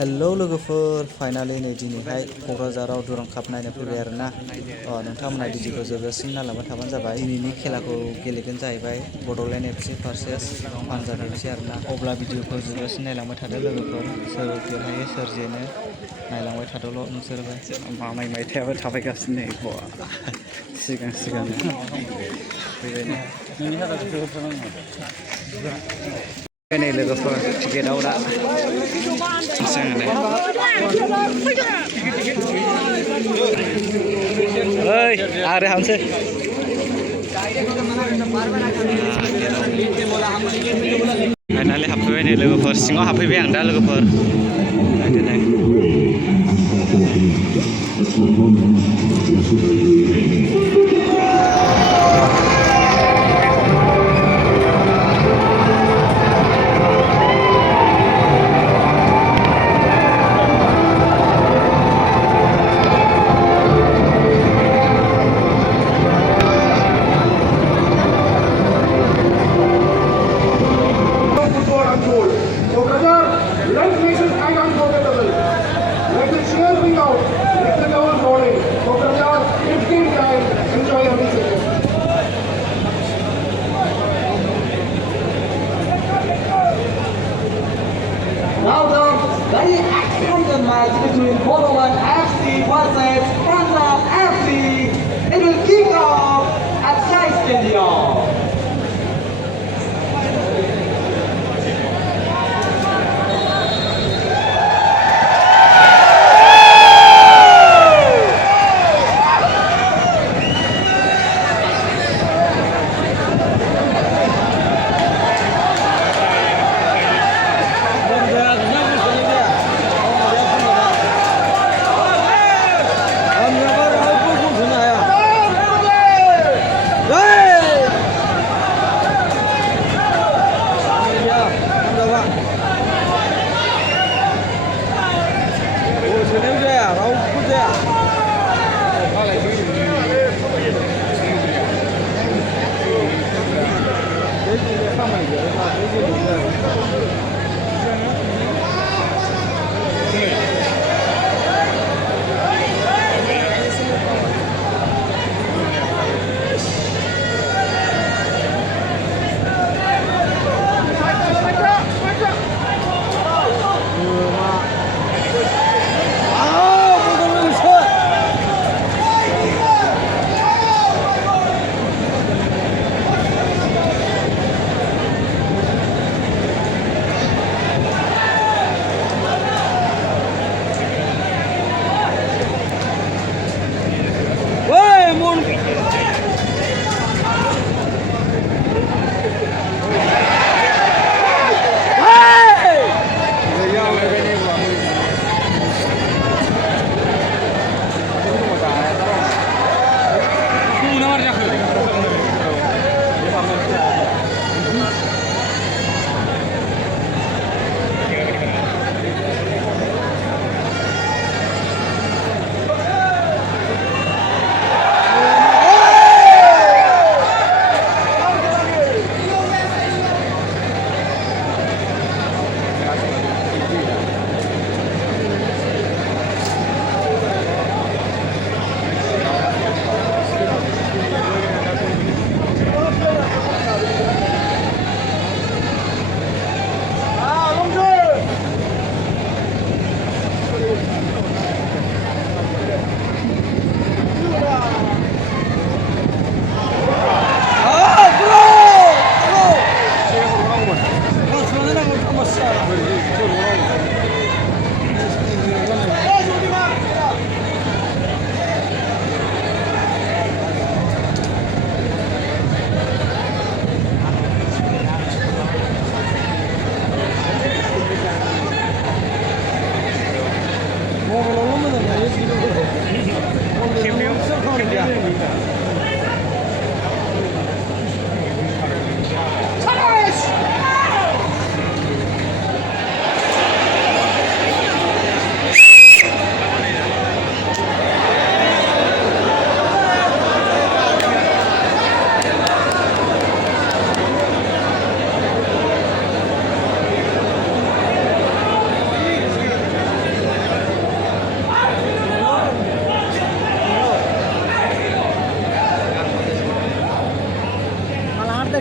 Hello लोगोफोर finally नै दिनैहाय क'क्राझाराव दुरां काप नायनो फैबाय आरोना नोंथांमोनहा भिडिअखौ जोबजासिम नायलांबाय थाबानो जाबाय। दिनैनि खेलाखौ गेलेगोन जाहैबाय Bodoland FC versus Punjab FC आरोना। अब्ला भिडिअखौ जोबजासिम नायलांबाय थादो लोगोफोर, सोर देरहायो सोर जेनो नायलांबाय थादोल' नोंसोरबो। मामाय मायथाइयाबो थाबायगासिनो सिगां नै लोगोफोर टिकेटआव दा आरो हामसै फाइनालि हाबफैबाय नै लोगोफोर, सिङाव हाबफैबाय आं दा लोगोफोर। Kokrajhar, let's make this night unforgettable. Let the cheer ring out, let the girls rolling. Kokrajhar, it's game time. Enjoy every second. Now the very exciting match between Bodoland FC versus Punjab FC. It will kick off at Sai Stadium.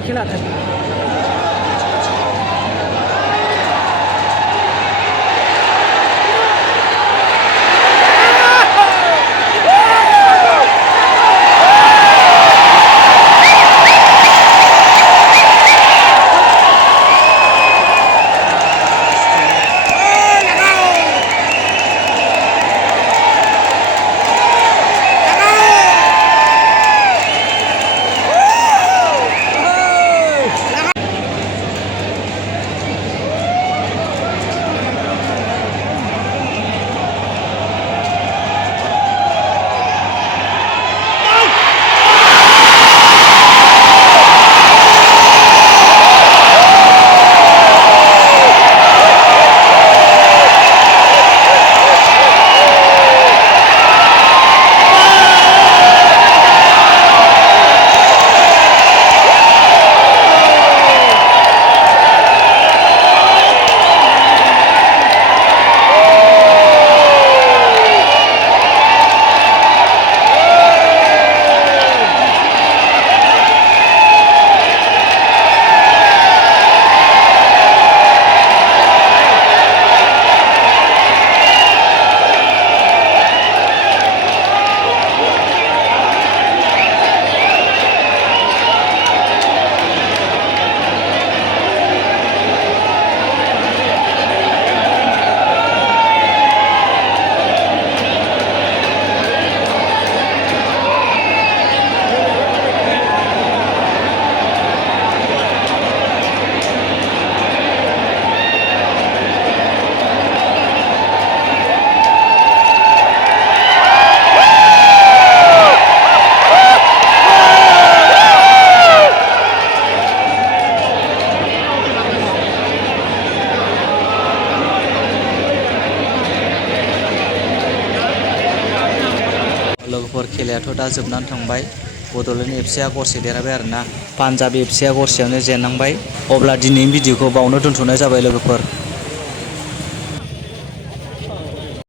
खेला था लोगोफोर खेलायाथ' दा जोबनानै थांबाय बड'लेण्ड एफसिआ गरसे देरहाबाय आरोना पान्जाब एफसिआ गरसेयावनो जेननांबाय अब्ला दिनैनि भिडिअखौ बावनो दोनथ'नाय जाबाय लोगोफोर।